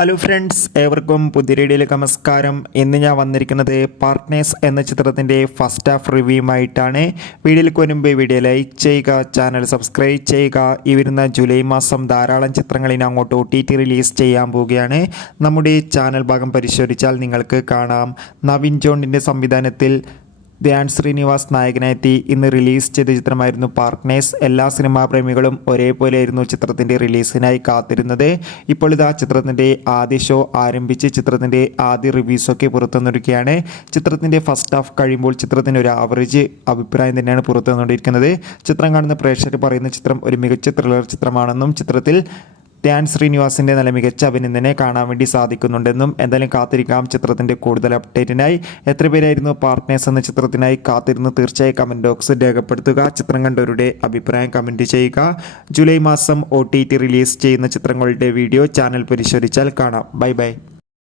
Hello friends, ഏവർക്കും പുതിയ വീഡിയോയിലേക്ക് നമസ്കാരം. ഇന്ന് ഞാൻ വന്നിരിക്കുന്നത് പാർട്ട്നേഴ്സ് എന്ന ചിത്രത്തിൻ്റെ ഫസ്റ്റ് ഹാഫ് റിവ്യൂമായിട്ടാണ്. വീഡിയോയിലേക്ക് വരുമ്പോൾ വീഡിയോ ലൈക്ക് ചെയ്യുക, ചാനൽ സബ്സ്ക്രൈബ് ചെയ്യുക. ഈ വരുന്ന ജൂലൈ മാസം ധാരാളം ചിത്രങ്ങളിന് അങ്ങോട്ട് OTT റിലീസ് ചെയ്യാൻ പോവുകയാണ്. നമ്മുടെ ചാനൽ ഭാഗം പരിശോധിച്ചാൽ നിങ്ങൾക്ക് കാണാം. നവീൻ ജോണിൻ്റെ സംവിധാനത്തിൽ ധ്യാൻ ശ്രീനിവാസ് നായകനെത്തി ഇന്ന് റിലീസ് ചെയ്ത ചിത്രമായിരുന്നു പാർട്ട്നേഴ്സ്. എല്ലാ സിനിമാ പ്രേമികളും ഒരേപോലെയായിരുന്നു ചിത്രത്തിൻ്റെ റിലീസിനായി കാത്തിരുന്നത്. ഇപ്പോൾ ഇതാ ചിത്രത്തിൻ്റെ ആദ്യ ഷോ ആരംഭിച്ച് ചിത്രത്തിൻ്റെ ആദ്യ റിവ്യൂസൊക്കെ പുറത്തുവന്നിരിക്കുകയാണ്. ചിത്രത്തിൻ്റെ ഫസ്റ്റ് ഹാഫ് കഴിയുമ്പോൾ ചിത്രത്തിന് ഒരു ആവറേജ് അഭിപ്രായം തന്നെയാണ് പുറത്തു വന്നുകൊണ്ടിരിക്കുന്നത്. ചിത്രം കാണുന്ന പ്രേക്ഷകർ പറയുന്ന ചിത്രം ഒരു മികച്ച ത്രില്ലർ ചിത്രമാണെന്നും ചിത്രത്തിൽ ധ്യാൻ ശ്രീനിവാസിൻ്റെ നല്ല മികച്ച അഭിനന്ദനെ കാണാൻ വേണ്ടി സാധിക്കുന്നുണ്ടെന്നും എന്തായാലും കാത്തിരിക്കാം ചിത്രത്തിൻ്റെ കൂടുതൽ അപ്ഡേറ്റിനായി. എത്ര പേരായിരുന്നു പാർട്ട്നേഴ്സ് എന്ന ചിത്രത്തിനായി കാത്തിരുന്ന് തീർച്ചയായും കമൻറ്റ് ബോക്സിൽ രേഖപ്പെടുത്തുക. ചിത്രം കണ്ടവരുടെ അഭിപ്രായം കമൻറ്റ് ചെയ്യുക. ജൂലൈ മാസം OTT റിലീസ് ചെയ്യുന്ന ചിത്രങ്ങളുടെ വീഡിയോ ചാനൽ പരിശോധിച്ചാൽ കാണാം. Bye bye.